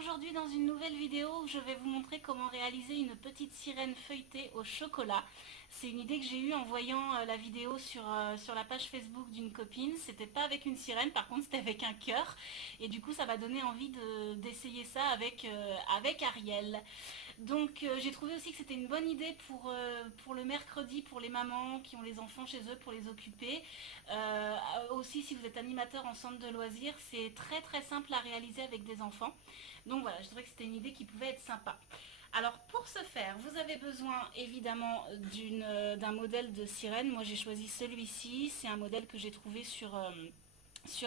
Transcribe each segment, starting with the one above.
aujourd'hui dans une nouvelle vidéo où je vais vous montrer comment réaliser une petite sirène feuilletée au chocolat. C'est une idée que j'ai eue en voyant la vidéo sur la page Facebook d'une copine. C'était pas avec une sirène, par contre c'était avec un cœur. Et du coup ça m'a donné envie d'essayer ça avec Ariel. Donc j'ai trouvé aussi que c'était une bonne idée pour le mercredi, pour les mamans qui ont les enfants chez eux, pour les occuper. Aussi si vous êtes animateur en centre de loisirs, c'est très très simple à réaliser avec des enfants. Donc voilà, je trouvais que c'était une idée qui pouvait être sympa. Alors pour ce faire, vous avez besoin évidemment d'un modèle de sirène. Moi j'ai choisi celui-ci, c'est un modèle que j'ai trouvé sur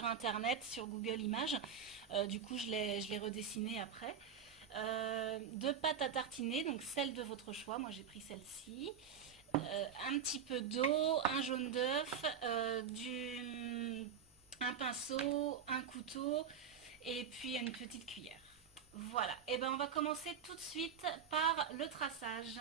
internet, sur Google Images. Du coup je l'ai redessiné après. De pâte à tartiner, donc celle de votre choix, moi j'ai pris celle-ci. Un petit peu d'eau, un jaune d'œuf, un pinceau, un couteau et puis une petite cuillère. Voilà, et ben on va commencer tout de suite par le traçage.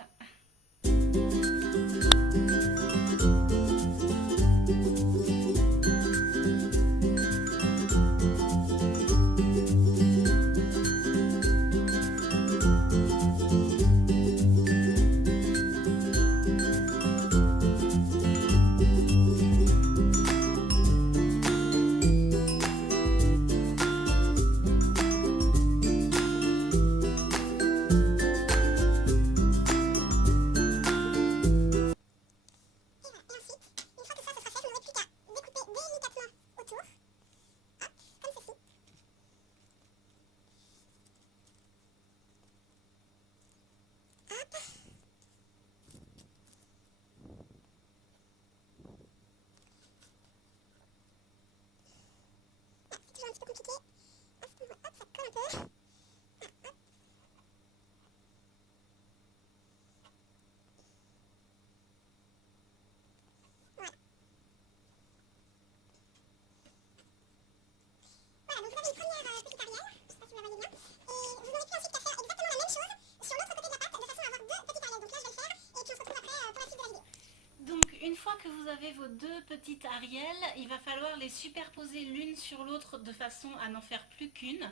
Une fois que vous avez vos deux petites Ariel, il va falloir les superposer l'une sur l'autre de façon à n'en faire plus qu'une.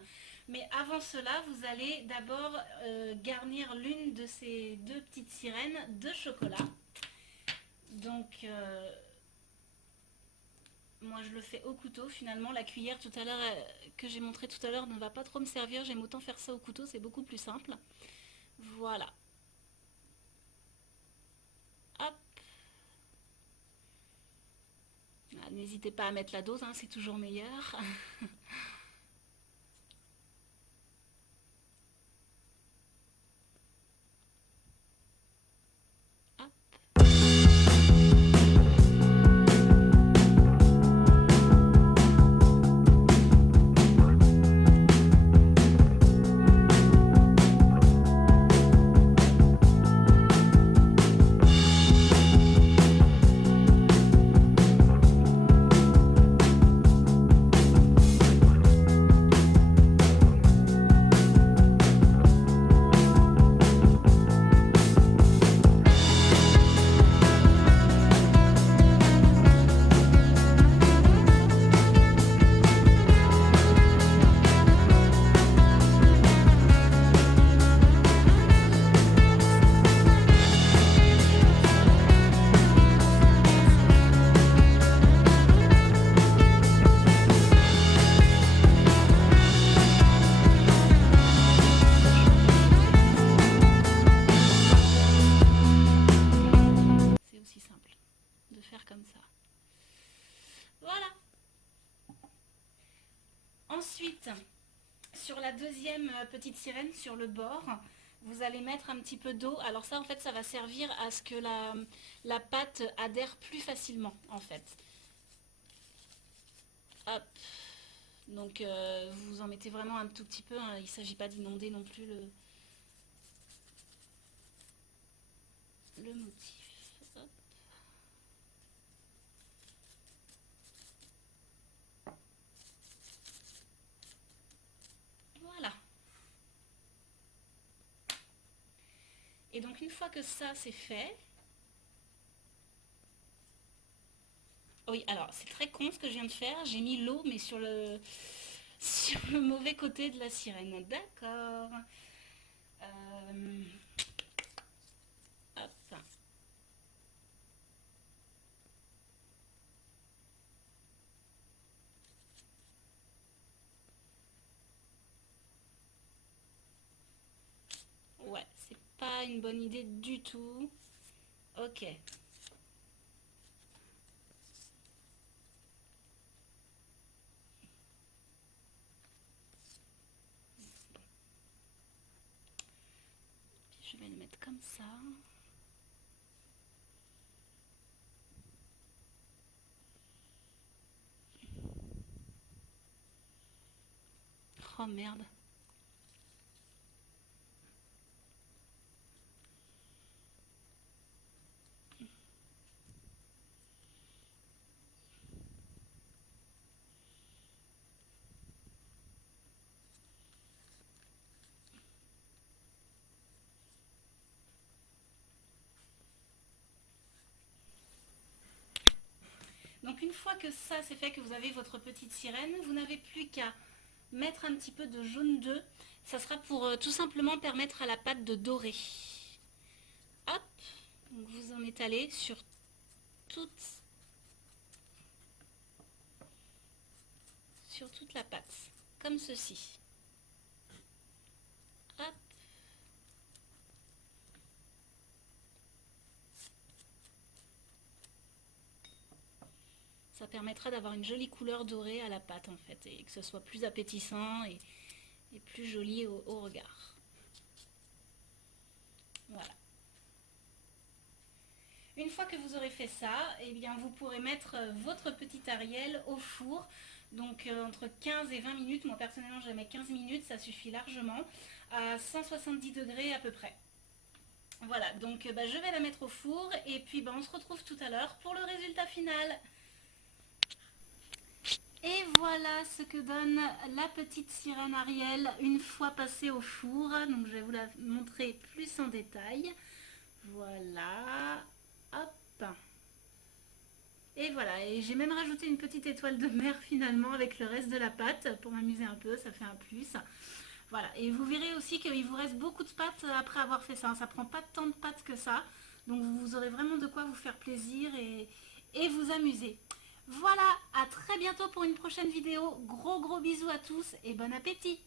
Mais avant cela, vous allez d'abord garnir l'une de ces deux petites sirènes de chocolat. Donc, moi je le fais au couteau. Finalement, la cuillère tout à l'heure que j'ai montré tout à l'heure ne va pas trop me servir. J'aime autant faire ça au couteau, c'est beaucoup plus simple. Voilà. Hop. N'hésitez pas à mettre la dose, hein, c'est toujours meilleur. Comme ça. Voilà. Ensuite, sur la deuxième petite sirène, sur le bord, vous allez mettre un petit peu d'eau. Alors ça, en fait, ça va servir à ce que la pâte adhère plus facilement, en fait. Hop. Donc, vous en mettez vraiment un tout petit peu. Hein. Il ne s'agit pas d'inonder non plus le motif. Hop. Voilà. Et donc une fois que ça c'est fait, oui alors c'est très con ce que je viens de faire, j'ai mis l'eau mais sur le mauvais côté de la sirène. D'accord. Hop. Ouais, c'est pas une bonne idée du tout. Ok. Je vais le mettre comme ça. Oh merde. Donc une fois que ça c'est fait, que vous avez votre petite sirène, vous n'avez plus qu'à mettre un petit peu de jaune d'œuf. Ça sera pour tout simplement permettre à la pâte de dorer. Hop, donc vous en étalez toute, sur toute la pâte, comme ceci. Hop. Ça permettra d'avoir une jolie couleur dorée à la pâte en fait, et que ce soit plus appétissant et plus joli au regard. Voilà. Une fois que vous aurez fait ça, eh bien vous pourrez mettre votre petit Ariel au four. Donc entre 15 et 20 minutes, moi personnellement je mets 15 minutes, ça suffit largement, à 170 degrés à peu près. Voilà, donc je vais la mettre au four et puis on se retrouve tout à l'heure pour le résultat final. Et voilà ce que donne la petite sirène Ariel une fois passée au four. Donc je vais vous la montrer plus en détail. Voilà, hop. Et voilà, et j'ai même rajouté une petite étoile de mer finalement avec le reste de la pâte pour m'amuser un peu, ça fait un plus. Voilà, et vous verrez aussi qu'il vous reste beaucoup de pâte après avoir fait ça. Ça prend pas tant de pâte que ça, donc vous aurez vraiment de quoi vous faire plaisir et vous amuser. Voilà, à très bientôt pour une prochaine vidéo. Gros bisous à tous et bon appétit!